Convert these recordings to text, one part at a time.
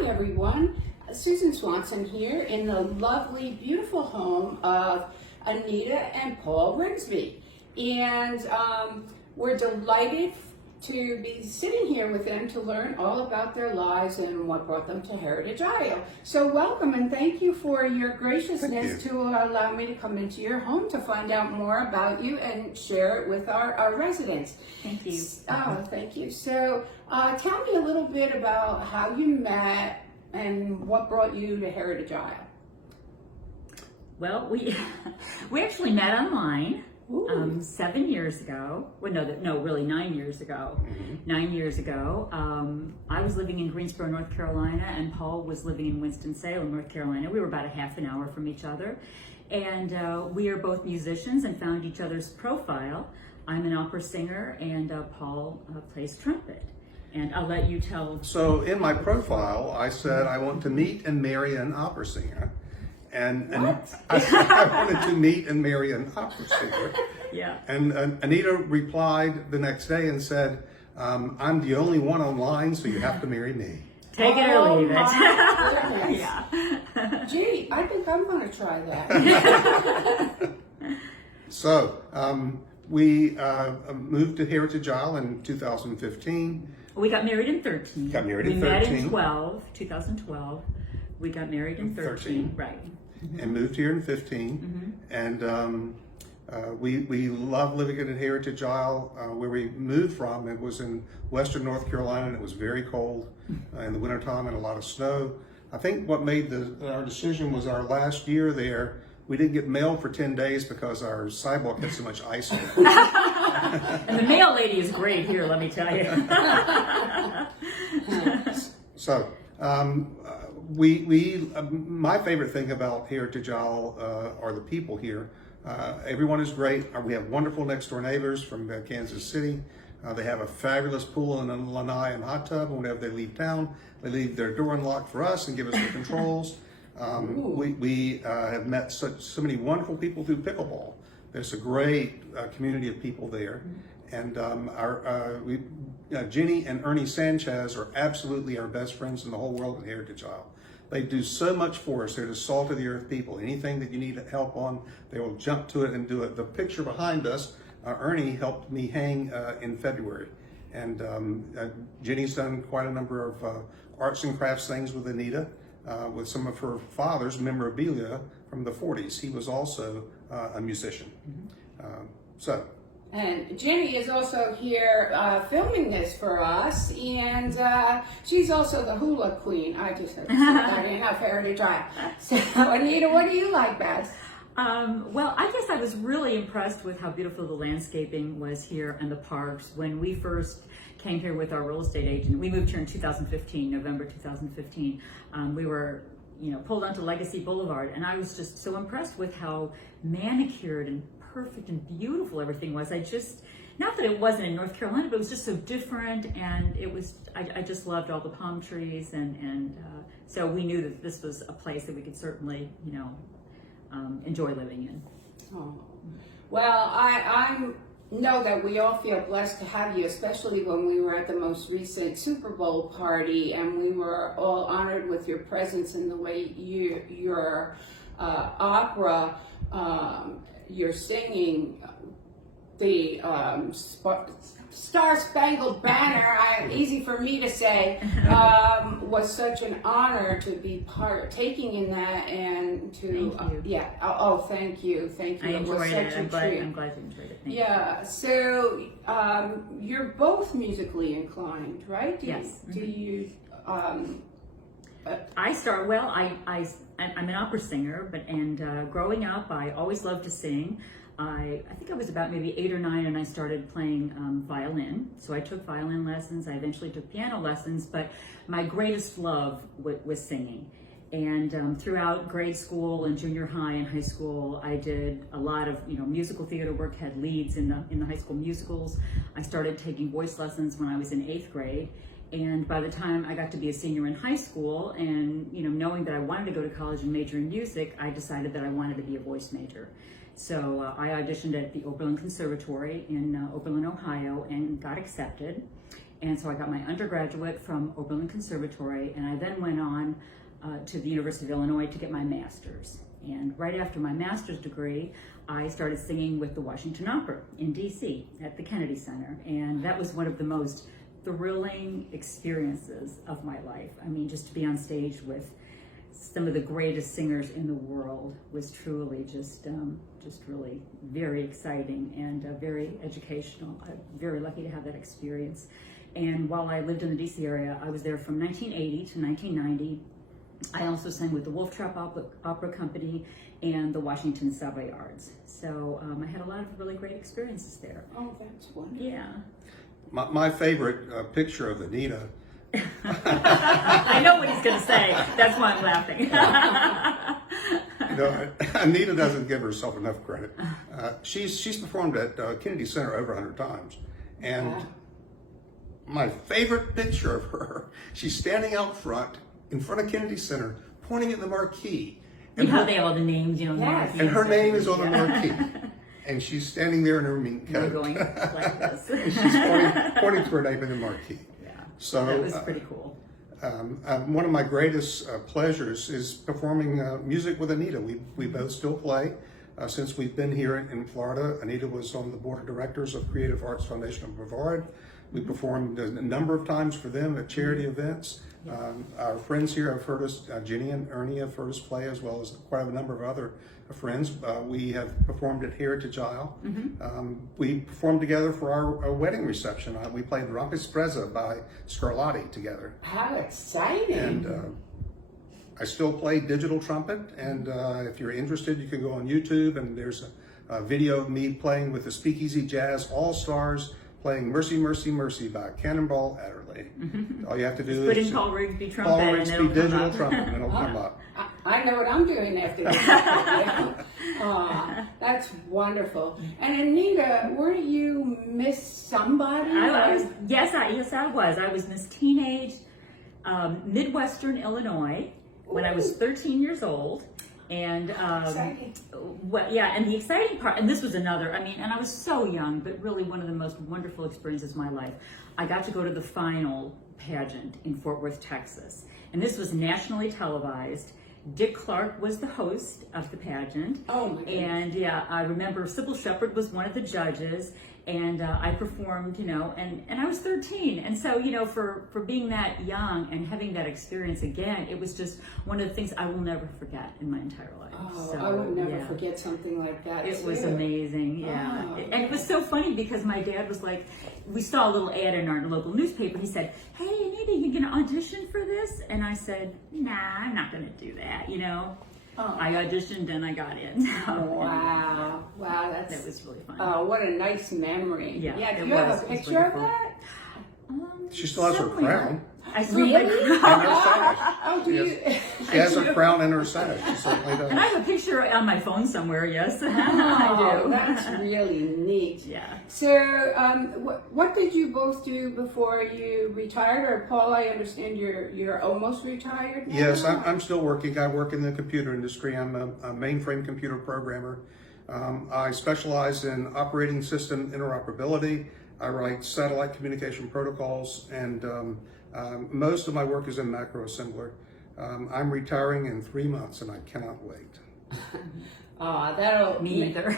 Hi everyone, Susan Swanson here in the lovely, beautiful home of Anita and Paul Rigsbee. And we're delighted to be sitting here with them to learn all about their lives and what brought them to Heritage, Iowa. So welcome and thank you for your graciousness to allow me to come into your home to find out more about you and share it with our residents. Thank you. Oh, thank you. So tell me a little bit about how you met and what brought you to Heritage, Iowa. Well, we actually met online 7 years ago. Well, really 9 years ago. 9 years ago, I was living in Greensboro, North Carolina, and Paul was living in Winston-Salem, North Carolina. We were about a half an hour from each other, and we are both musicians and found each other's profile. I'm an opera singer, and Paul plays trumpet. And I'll let you tell. So in my profile, I said I want to meet and marry an opera singer. And I said I wanted to meet and marry an opera singer. Yeah. And Anita replied the next day and said, I'm the only one online, so you have to marry me. Take it or leave it. Yeah. Gee, I think I'm going to try that. So we moved to Heritage Isle in 2015. We got married in 13. Got married in We met 13. in 2012. We got married in 13. Right. And moved here in 15. And we love living in Heritage Isle. Where we moved from, it was in western North Carolina, and it was very cold in the wintertime and a lot of snow. I think what made our decision was our last year there, we didn't get mail for 10 days because our sidewalk had so much ice on it. And the mail lady is great here, let me tell you. So, my favorite thing about Heritage Isle are the people here. Everyone is great. We have wonderful next door neighbors from Kansas City. They have a fabulous pool and a lanai and hot tub. And whenever they leave town, they leave their door unlocked for us and give us the controls. We have met so many wonderful people through pickleball. There's a great community of people there. And Jenny and Ernie Sanchez are absolutely our best friends in the whole world at Heritage Isle. They do so much for us. They're the salt of the earth people. Anything that you need help on, they will jump to it and do it. The picture behind us, Ernie helped me hang in February. And Jenny's done quite a number of arts and crafts things with Anita, with some of her father's memorabilia from the 40s. He was also a musician. And Jenny is also here filming this for us, and she's also the hula queen. I just said that enough Heritage Isle. So, Anita, what do you like best? Well, I guess I was really impressed with how beautiful the landscaping was here and the parks. When we first came here with our real estate agent, we moved here in 2015, November 2015. We were pulled onto Legacy Boulevard, and I was just so impressed with how manicured and perfect and beautiful everything was. Not that it wasn't in North Carolina, but it was just so different, and it was, I just loved all the palm trees, and so we knew that this was a place that we could certainly, enjoy living in. Oh. Well, I know that we all feel blessed to have you, especially when we were at the most recent Super Bowl party, and we were all honored with your presence and the way your opera, you're singing the Star Spangled Banner, easy for me to say, was such an honor to be partaking in that and to, Thank you. Thank you. I enjoyed it. I'm glad you enjoyed it. Thank you. So you're both musically inclined, right? Yes. Do you? I'm an opera singer, and growing up, I always loved to sing. I think I was about maybe 8 or 9, and I started playing violin. So I took violin lessons. I eventually took piano lessons, but my greatest love was singing. And throughout grade school and junior high and high school, I did a lot of musical theater work. Had leads in the high school musicals. I started taking voice lessons when I was in 8th grade. And by the time I got to be a senior in high school, and knowing that I wanted to go to college and major in music, I decided that I wanted to be a voice major. So I auditioned at the Oberlin Conservatory in Oberlin, Ohio, and got accepted. And so I got my undergraduate from Oberlin Conservatory, and I then went on to the University of Illinois to get my master's. And right after my master's degree, I started singing with the Washington Opera in DC at the Kennedy Center. And that was one of the most thrilling experiences of my life. I mean, just to be on stage with some of the greatest singers in the world was truly just really very exciting and very educational. I'm very lucky to have that experience. And while I lived in the DC area, I was there from 1980 to 1990. I also sang with the Wolf Trap Opera Company and the Washington Savoyards. So I had a lot of really great experiences there. Oh, that's wonderful. Yeah. My favorite picture of Anita. I know what he's going to say. That's why I'm laughing. Anita doesn't give herself enough credit. She's performed at Kennedy Center over 100 times. And my favorite picture of her, she's standing out front, in front of Kennedy Center, pointing at the marquee. And they all the names, on the marquee. And her name is on the marquee. And she's standing there in her mink coat. Going like this. And she's pointing to her name in the marquee. Yeah. So that was pretty cool. One of my greatest pleasures is performing music with Anita. We both still play. Since we've been here in Florida, Anita was on the board of directors of Creative Arts Foundation of Brevard. We performed a number of times for them at charity events. Our friends here have heard us, Jenny and Ernie have heard us play, as well as quite a number of other friends. We have performed at Heritage Isle. We performed together for our wedding reception. We played Rompis Preza by Scarlatti together. How exciting! And I still play digital trumpet, and if you're interested, you can go on YouTube, and there's a video of me playing with the Speakeasy Jazz All-Stars, playing Mercy, Mercy, Mercy by Cannonball Adderley. All you have to do is put in Paul Rigsbee trumpet, Paul and Rigsbee it'll digital come up. trumpet, and it'll come up. I know what I'm doing after this. That's wonderful. And Anita, weren't you Miss Somebody? Yes, I was. I was Miss Teenage Midwestern Illinois when I was 13 years old. And Exciting. and the exciting part, and this was another, and I was so young, but really one of the most wonderful experiences of my life. I got to go to the final pageant in Fort Worth, Texas. And this was nationally televised. Dick Clark was the host of the pageant. Oh my goodness. And I remember Sybil Shepherd was one of the judges. And I performed, and I was 13. And so, for being that young and having that experience again, it was just one of the things I will never forget in my entire life. Oh, so, I would never forget something like that. It was amazing, yeah. Oh. And it was so funny because my dad was like, we saw a little ad in our local newspaper. He said, "Hey, Anita, you gonna audition for this?" And I said, "Nah, I'm not gonna do that, Oh. I auditioned and I got in. Wow, that was really fun. Oh, what a nice memory. Yeah, do it you have was. a It was picture of wonderful. that? She still has her Somewhere. crown. I still have my Really? crown. And her sash. Oh, do you? She has her crown and her sash. She certainly does. And I have a picture on my phone somewhere, yes. Oh, I do. that's really neat. Yeah. So, what did you both do before you retired? Or Paul, I understand you're almost retired now? Yes, I'm still working. I work in the computer industry. I'm a mainframe computer programmer. I specialize in operating system interoperability. I write satellite communication protocols, and most of my work is in macro assembler. I'm retiring in 3 months, and I cannot wait. That'll Me either.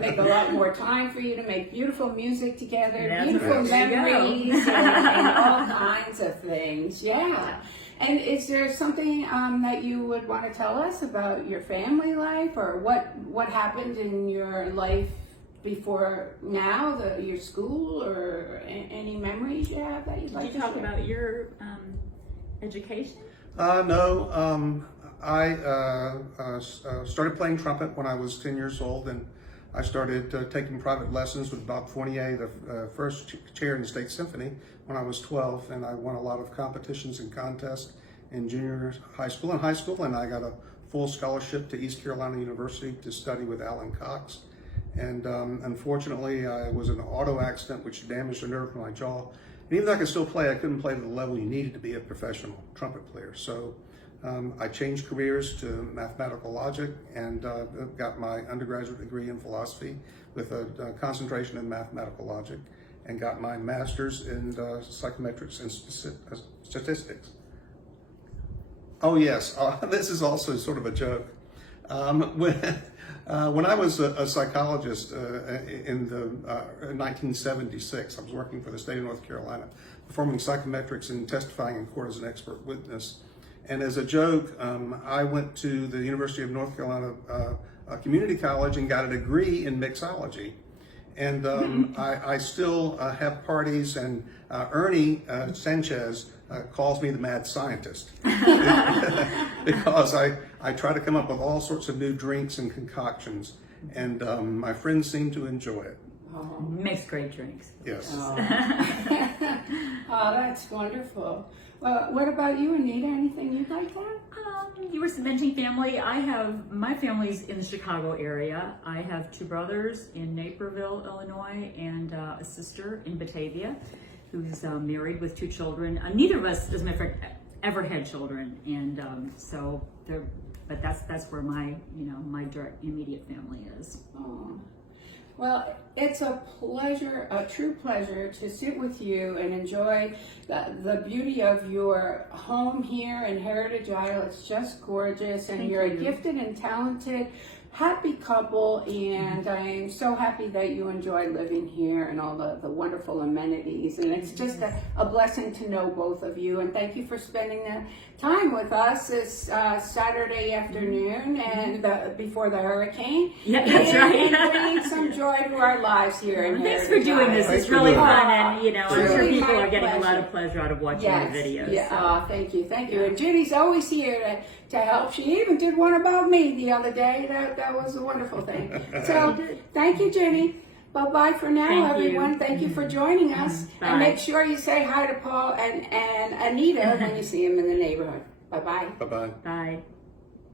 make a lot more time for you to make beautiful music together, That's beautiful right. There you go. memories, and all kinds of things. Yeah. And is there something that you would want to tell us about your family life, or what happened in your life before now, your school, or any memories you have that you'd like Did you to talk share? about your education? No. I started playing trumpet when I was 10 years old, and I started taking private lessons with Bob Fournier, the first chair in the State Symphony, when I was 12, and I won a lot of competitions and contests in junior high school and high school, and I got a full scholarship to East Carolina University to study with Alan Cox. And unfortunately, I was in an auto accident which damaged a nerve in my jaw. And even though I could still play, I couldn't play to the level you needed to be a professional trumpet player. So I changed careers to mathematical logic and got my undergraduate degree in philosophy with a concentration in mathematical logic. and got my master's in psychometrics and statistics. Oh yes, this is also sort of a joke. When I was a psychologist in 1976, I was working for the state of North Carolina, performing psychometrics and testifying in court as an expert witness. And as a joke, I went to the University of North Carolina Community College and got a degree in mixology. And I still have parties, and Ernie Sanchez calls me the mad scientist because I try to come up with all sorts of new drinks and concoctions, and my friends seem to enjoy it. Oh. Makes great drinks. Yes. Oh. Oh, that's wonderful. Well, what about you, Anita? Anything you'd like to add? You were mentioning family. My family's in the Chicago area. I have 2 brothers in Naperville, Illinois, and a sister in Batavia who's married with 2 children. Neither of us, as a matter of fact, ever had children, and but that's where my direct immediate family is. Oh. Well, it's a pleasure, a true pleasure, to sit with you and enjoy the beauty of your home here in Heritage Isle. It's just gorgeous, and you're a gifted and talented, happy couple, and I'm so happy that you enjoy living here and all the wonderful amenities. And it's just a blessing to know both of you. And thank you for spending the time with us this Saturday afternoon and before the hurricane. Yeah, that's right. And bringing some joy to our lives here in Thanks Heritage for doing Isle. this. Thanks It's for really doing fun, it. and I'm sure Really people my are getting a lot pleasure. of pleasure out of watching Yes, the videos. yeah. So. Thank you. And Judy's always here to help. She even did one about me the other day. That was a wonderful thing. So thank you, Judy. Bye-bye for now, Thank you. everyone. Thank you for joining us. Bye. And make sure you say hi to Paul and Anita when you see them in the neighborhood. Bye-bye. Bye-bye. Bye.